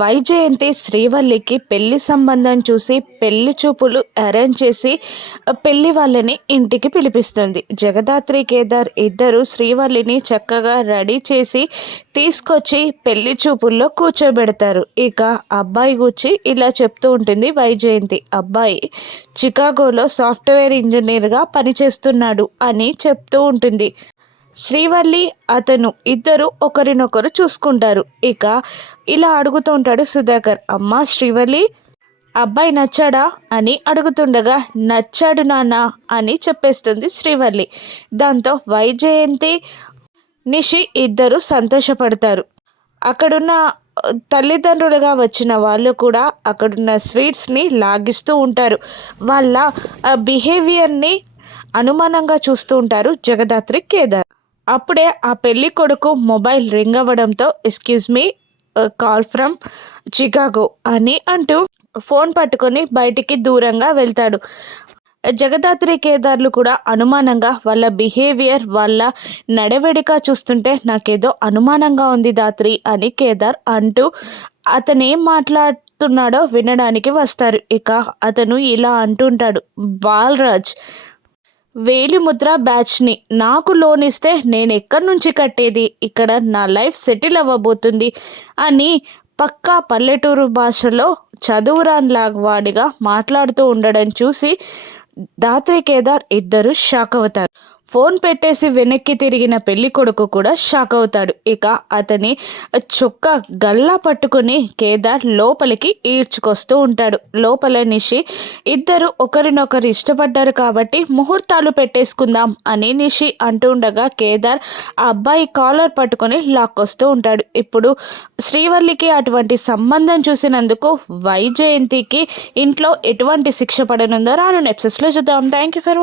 వైజయంతి శ్రీవల్లికి పెళ్ళి సంబంధం చూసి పెళ్ళి చూపులు అరేంజ్ చేసి పెళ్ళి వాళ్ళని ఇంటికి పిలిపిస్తుంది. జగదాత్రి కేదార్ ఇద్దరు శ్రీవల్లిని చక్కగా రెడీ చేసి తీసుకొచ్చి పెళ్ళి చూపుల్లో కూర్చోబెడతారు. ఇక అబ్బాయి గుచ్చి ఇలా చెప్తూ ఉంటుంది వైజయంతి. అబ్బాయి చికాగోలో సాఫ్ట్వేర్ ఇంజనీర్గా పనిచేస్తున్నాడు అని చెప్తూ ఉంటుంది. శ్రీవల్లి అతను ఇద్దరు ఒకరినొకరు చూసుకుంటారు. ఇక ఇలా అడుగుతూ ఉంటాడు సుధాకర్. అమ్మా శ్రీవల్లి అబ్బాయి నచ్చాడా? అని అడుగుతుండగా నచ్చాడు నాన్న అని చెప్పేస్తుంది శ్రీవల్లి దాంతో వైజయంతి నిషి ఇద్దరు సంతోషపడతారు. అక్కడున్న తల్లిదండ్రులుగా వచ్చిన వాళ్ళు కూడా అక్కడున్న స్వీట్స్ని లాగిస్తూ ఉంటారు. వాళ్ళ బిహేవియర్ని అనుమానంగా చూస్తూ ఉంటారు జగదాత్రి కేదార్. అప్పుడే ఆ పెళ్ళి కొడుకు మొబైల్ రింగ్ అవ్వడంతో excuse me call from Chicago అని అంటూ ఫోన్ పట్టుకొని బయటికి దూరంగా వెళ్తాడు. జగదాత్రి కేదార్లు కూడా అనుమానంగా వాళ్ళ బిహేవియర్ వాళ్ళ నడవడిక చూస్తుంటే నాకేదో అనుమానంగా ఉంది దాత్రి అని కేదార్ అంటూ అతను ఏం మాట్లాడుతున్నాడో వినడానికి వస్తారు. ఇక అతను ఇలా అంటుంటాడు బాలరాజ్ వేలిముద్ర బ్యాచ్ని నాకు లోన్ ఇస్తే నేను ఎక్కడి నుంచి కట్టేది? ఇక్కడ నా లైఫ్ సెటిల్ అవ్వబోతుంది అని పక్కా పల్లెటూరు భాషలో చదువురాన్లాగవాడిగా మాట్లాడుతూ ఉండడం చూసి దాత్రి కేదార్ ఇద్దరు షాక్ అవుతారు. ఫోన్ పెట్టేసి వెనక్కి తిరిగిన పెళ్ళి కొడుకు కూడా షాక్ అవుతాడు. ఇక అతని చొక్క గల్లా పట్టుకుని కేదార్ లోపలికి ఈడ్చుకొస్తూ ఉంటాడు. లోపల నిషి ఇద్దరు ఒకరినొకరు ఇష్టపడ్డారు కాబట్టి ముహూర్తాలు పెట్టేసుకుందాం అని నిషి అంటూ ఉండగా కేదార్ ఆ అబ్బాయి కాలర్ పట్టుకొని లాక్కొస్తూ ఉంటాడు. ఇప్పుడు శ్రీవల్లికి అటువంటి సంబంధం చూసినందుకు వైజయంతికి ఇంట్లో ఎటువంటి శిక్ష పడనుందో రాను నెప్సెస్లో చూద్దాం. Thank you for